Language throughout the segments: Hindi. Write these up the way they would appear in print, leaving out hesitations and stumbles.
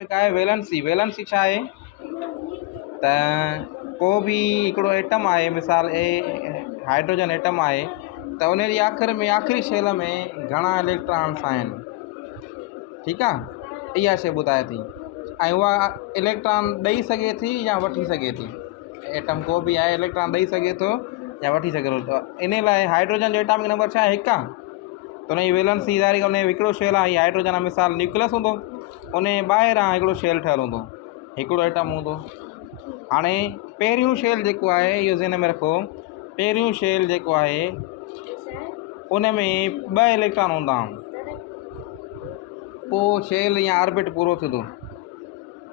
का है वैलेंसी। वैलेंसी छा आहे त को भी हिकिड़ो एटम आहे, मिसाल हाइड्रोजन एटम आहे त उन जी आख़िर में आख़िरी शेल में घणा इलेक्ट्रॉन्स आहिनि। ठीकु आहे, इहा शइ ॿुधाए थी। ऐं उहा इलेक्ट्रॉन ॾेई सघे थी या वठी सघे थी। एटम को बि आहे इलेक्ट्रॉन ॾेई सघे थो या वठी सघे थो। त इन लाइ हाइड्रोजन जो एटॉमिक नंबर छा आहे, हिकु आहे। त उनजी वैलेंसी ज़ाहिर उन हिकिड़ो शेल आहे। हाइड्रोजन जो मिसाल न्यूक्लियस हूंदो, उन ॿाहिरां हिकिड़ो शेल ठहियलु हूंदो, हिकिड़ो एटम हूंदो। हाणे पहिरियों शेल जेको आहे इहो ज़हन में रखो, पहिरियों शेल जेको आहे उन में 2 इलेक्ट्रॉन हूंदा आहिनि, पोइ शेल या ऑर्बिट पूरो थींदो।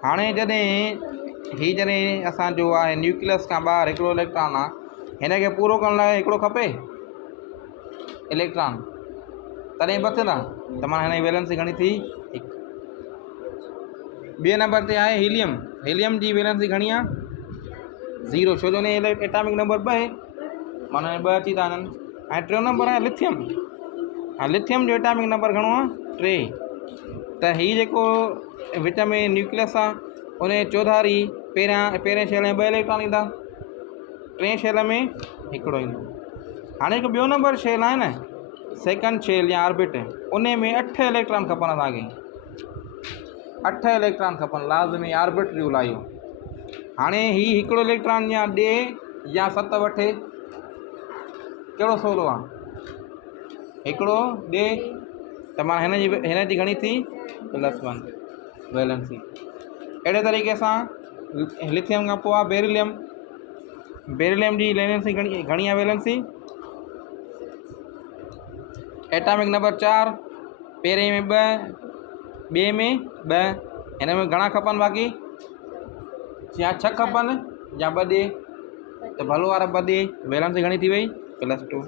हाणे जॾहिं असांजो आहे न्यूक्लियस खां ॿाहिरि हिकिड़ो इलेक्ट्रॉन आहे, हिन खे पूरो करण लाइ हिकिड़ो खपे इलेक्ट्रॉन, तॾहिं बचंदा। त माना हिन जी वैलेंसी घणी थी, 1। ॿिए नंबर ते आहे हीलियम। हीलियम जी वैलेंसी घणी आहे, 0, छो जो हुन एटॉमिक नंबर 2 आहे, माना 2 अची था वञनि। ऐं टियों नंबर आहे लिथियम। ऐं लिथियम जो एटॉमिक नंबर घणो आहे, 3। त हीउ जेको विच में न्यूक्लियस आहे उन चौधारी पहिरें शेल में 2 इलेक्ट्रॉन ईंदा, 3 शेल में हिकिड़ो ईंदो। हाणे हिकु ॿियो नंबर शेल आहे न, सेकंड शेल या ऑर्बिट, उन में 8 इलेक्ट्रॉन खपनि असांखे, 8 इलेक्ट्रॉन खपनि लाज़मी, ऑर्बिट रूल आहे इहो। हाणे हीउ हिकिड़ो इलेक्ट्रॉन या ॾे या 7 वठे, कहिड़ो सवलो आहे, हिकिड़ो ॾे, त माना हिन जी घणी थी, +1 वैलेंसी। अहिड़े तरीक़े सां लिथियम खां पोइ आहे बेरिलियम। बेरिलियम जी वैलेंसी घणी आहे, वैलेंसी एटॉमिक नंबर 4, पहिरें में 2, ॿिए में 2, हिन में घणा खपनि बाक़ी, या 6 खपनि या 2 ॾे, त भलो वारा 2 ॾे, वैलेंसी घणी थी वई, +2।